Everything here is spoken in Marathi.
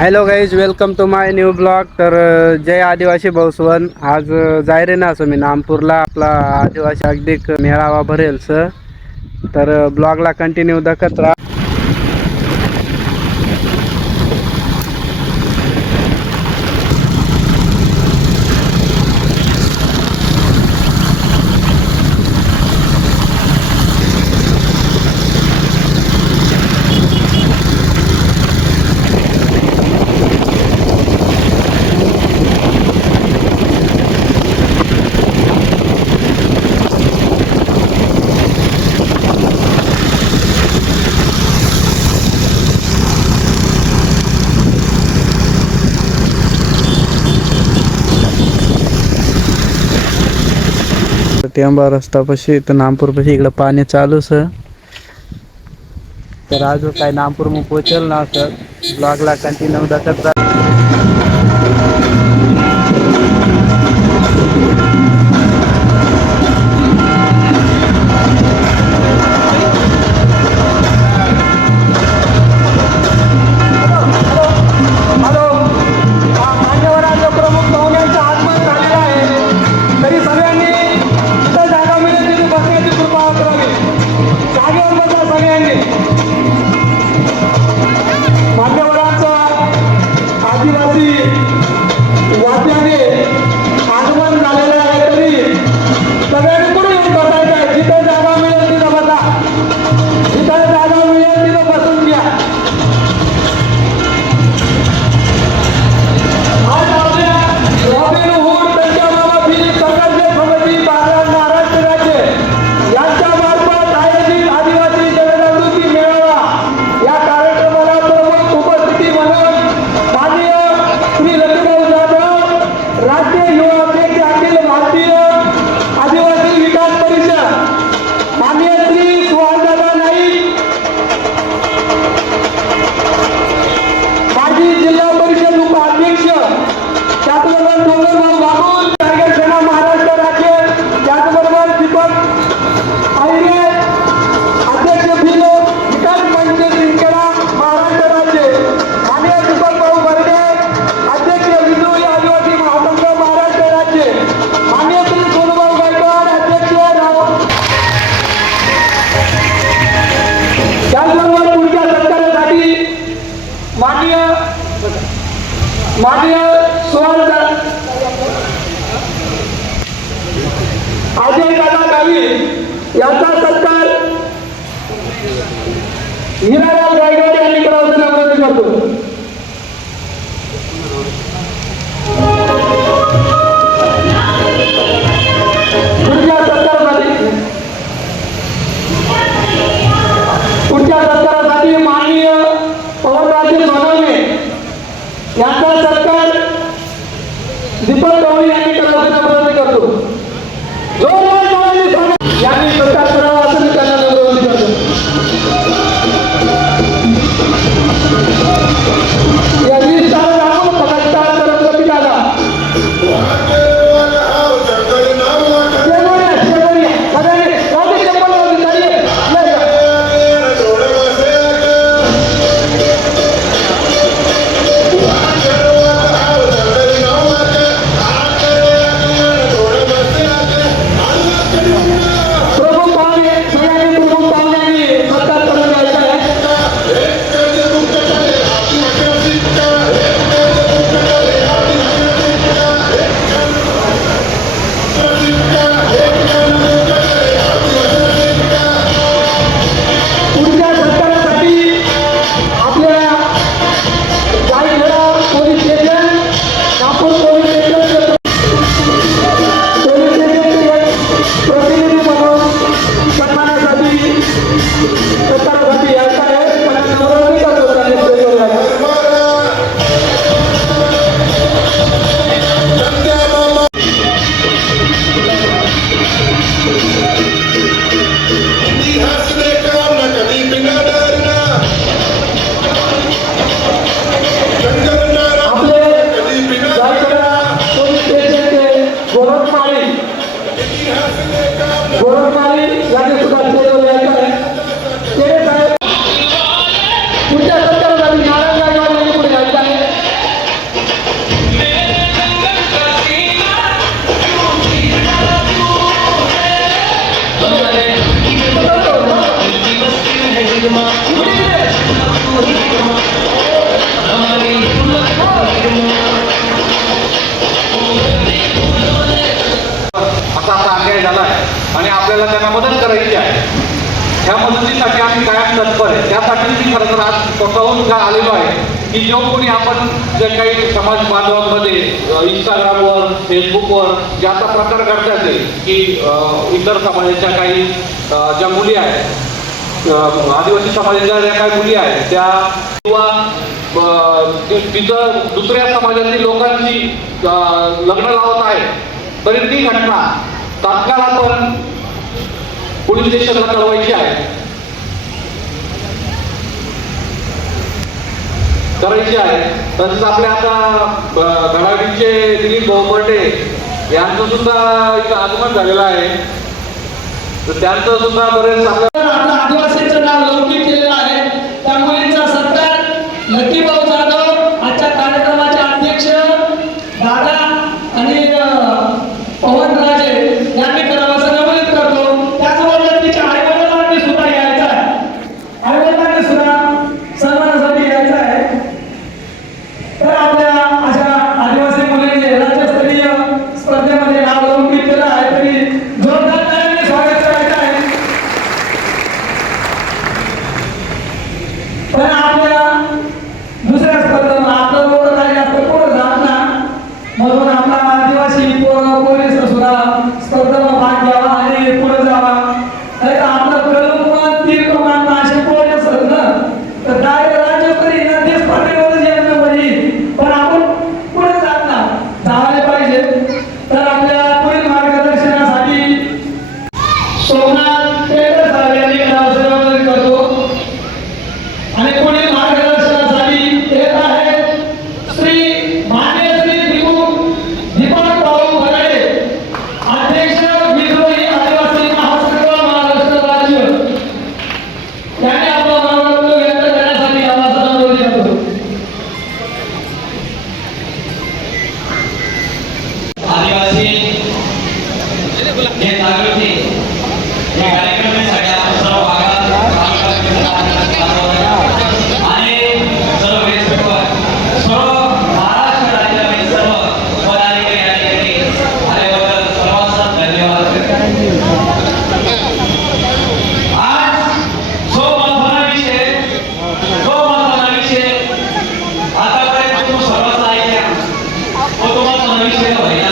Hello guys, welcome to my new blog. तर जय आदिवासी भवस्वन. आज जायरे ना असं मी नामपूरला आपला आदिवासी अगदी मेळावा भरेल सर. तर ब्लॉगला कंटिन्यू दाखवत राहा. टेंबा रस्ता पशी तर नामपूर पशी इकडं पाणी चालू सर. तर आज काय नामपूर मग पोहोचेल ना सर. ब्लॉगला कंटिन्यू दाखवत राहा. माननीय सुवर्ण अजय दादा गावी यांचा सत्कार हिरालाल गायकवाड यांनी करावयाची विनंती करतो. पुढच्या सत्कारासाठी माननीय पवनराजे सोनवणे यांचा सत्कार दीपक गवळी यांनी करावयाची विनंती करतो. यांनी सत्कार करावा असं मी त्यांना विनंती करतो. यांनी राहून फलकदार सरस्वती दादा आपल्याला त्यांना मदत करायची आहे. ह्या मदतीसाठी आम्ही कायम तत्पर आहे. त्यासाठी मी खरं तर आज स्वतःहून का आलेलो आहे की जो कोणी आपण जे काही समाज बांधवांमध्ये इंस्टाग्रामवर फेसबुकवर जे आता प्रकार घडतात आहे की इतर समाजाच्या काही ज्या मुली आहेत, आदिवासी समाजाच्या ज्या काही मुली आहेत त्या किंवा तिथं दुसऱ्या समाजातील लोकांची लग्न लावत आहेत, तरी ती घटना तात्काळ आपण पोलीस स्टेशनला कळवायची आहे, करायची आहे. तसंच आपल्या आता घडावडीचे दिलीप बोंबर्डे यांचं सुद्धा इथं आगमन झालेलं आहे, तर त्यांचं सुद्धा बरेच आपल्या आदिवासींचं नाव लौकिक केलेलं आहे. त्या मुलींचा सत्कार लकीभाऊ जाधव आजच्या कार्यक्रमाचे अध्यक्ष दादा आणि पवन राजे यांनी करावं असं नमूद करतो. त्याचबरोबर तिच्या आईवडिलांनी सुद्धा यायचं आहे, आईवडिलांनी सुद्धा सन्मानासाठी यायचं आहे. तर आपल्या अशा आदिवासी मुलींनी राज्यस्तरीय स्पर्धेमध्ये नाव लौकिक केलं आहे, तरी जोरदार तालीने स्वागत करायचं आहे. पण आपल्या दुसऱ्या स्पर्धेत आपलं लोक काही जास्त पुढे जात ना, म्हणून आपला आदिवासी पोलीस सुद्धा स्पर्धेला भाग घ्यावा आणि पुढे जावा. नाही तर आपलं प्रमुख तीन लोकांना असे पोलीस असत ना, तर डायरेक्ट राज्यस्तरीय नदी स्पर्धेवरच येणं म्हणजे, पण आपण पुढे जात ना, जायला पाहिजे. तर आपल्या पुढील मार्गदर्शनासाठी सोमनाथ पेटर साहेब यांनी नमस्कार करतो आणि पुढील मार्गदर्शनासाठी येत आहे श्री मान्य श्री दीपक भाऊ भराडे, अध्यक्ष विद्रोही आदिवासी महासंघ महाराष्ट्र राज्य. त्यांनी आपला मनोगत व्यक्त करण्यासाठी आवाज अनुरोध करतो. आदिवासी हे जागृती हे कार्यक्रम आहे सगळ्या सर्व भागात आणि सर्व व्यासपीठावर सर्व महाराष्ट्र राज्यातील सर्व पदाधिकारी या ठिकाणी आल्याबद्दल सर्वांचा धन्यवाद. आज जो महत्त्वाचा विषय आतापर्यंत तुम्ही सर्वच ऐकला तो महत्त्वाचा विषय होईल.